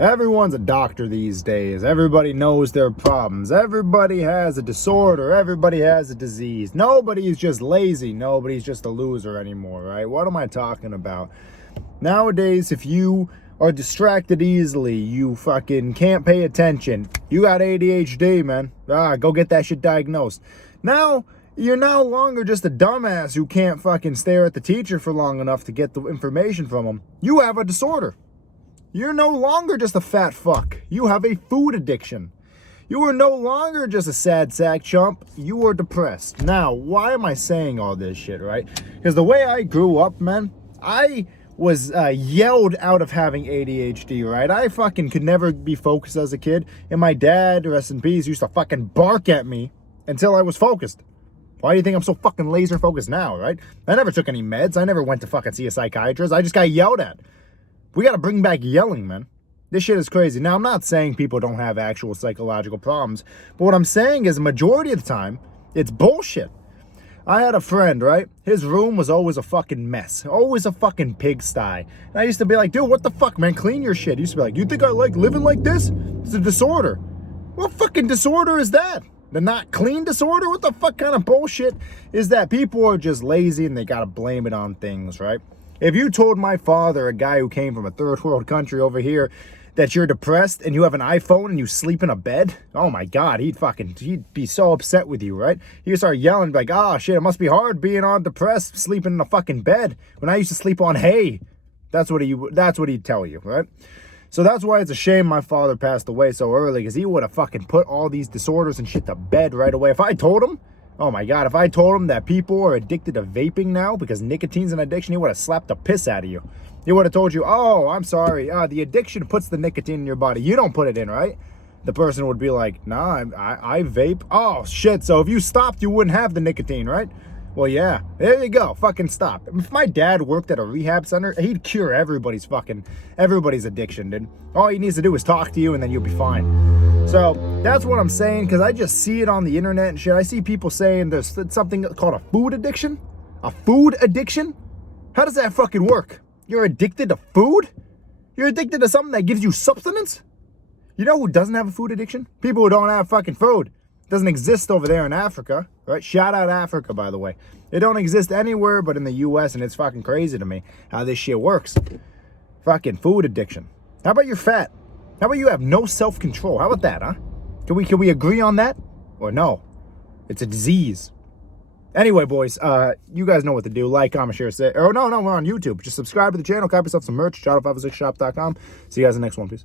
Everyone's a doctor these days. Everybody knows their problems. Everybody has a disorder. Everybody has a disease. Nobody's just lazy. Nobody's just a loser anymore, right? What am I talking about? Nowadays, if you are distracted easily, you fucking can't pay attention, you got ADHD, man. Go get that shit diagnosed. Now, you're no longer just a dumbass who can't fucking stare at the teacher for long enough to get the information from him. You have a disorder. You're no longer just a fat fuck. You have a food addiction. You are no longer just a sad sack chump. You are depressed. Now, why am I saying all this shit, right? Because the way I grew up, man, I was yelled out of having ADHD, right? I fucking could never be focused as a kid. And my dad, rest in peace, used to fucking bark at me until I was focused. Why do you think I'm so fucking laser focused now, right? I never took any meds. I never went to fucking see a psychiatrist. I just got yelled at. We got to bring back yelling, man. This shit is crazy. Now, I'm not saying people don't have actual psychological problems, but what I'm saying is, majority of the time, it's bullshit. I had a friend, right? His room was always a fucking mess. Always a fucking pigsty. And I used to be like, dude, what the fuck, man? Clean your shit. He used to be like, you think I like living like this? It's a disorder. What fucking disorder is that? The not clean disorder? What the fuck kind of bullshit is that? People are just lazy and they gotta blame it on things, right? If you told my father, a guy who came from a third world country over here, that you're depressed and you have an iPhone and you sleep in a bed, oh my God, he'd be so upset with you, right? He'd start yelling like, oh shit, it must be hard being on depressed, sleeping in a fucking bed when I used to sleep on hay. That's what he'd tell you, right? So that's why it's a shame my father passed away so early, because he would have fucking put all these disorders and shit to bed right away. If I told him, oh my God, if I told him that people are addicted to vaping now because nicotine's an addiction, he would have slapped the piss out of you. He would have told you, oh, I'm sorry, the addiction puts the nicotine in your body. You don't put it in, right? The person would be like, nah, I vape. Oh, shit, so if you stopped, you wouldn't have the nicotine, right? Well, yeah, there you go, fucking stop. If my dad worked at a rehab center, he'd cure everybody's addiction, dude. All he needs to do is talk to you and then you'll be fine. So that's what I'm saying, because I just see it on the internet and shit. I see people saying there's something called a food addiction. A food addiction? How does that fucking work? You're addicted to food? You're addicted to something that gives you substance? You know who doesn't have a food addiction? People who don't have fucking food. It doesn't exist over there in Africa, right? Shout out Africa, by the way. It don't exist anywhere but in the US, and it's fucking crazy to me how this shit works. Fucking food addiction. How about you're fat? How about you have no self-control? How about that, huh? Can we agree on that? Or no? It's a disease. Anyway, boys, you guys know what to do. Like, comment, share, say. Oh, no, we're on YouTube. Just subscribe to the channel, copy yourself some merch, shadow506shop.com. See you guys in the next one. Peace.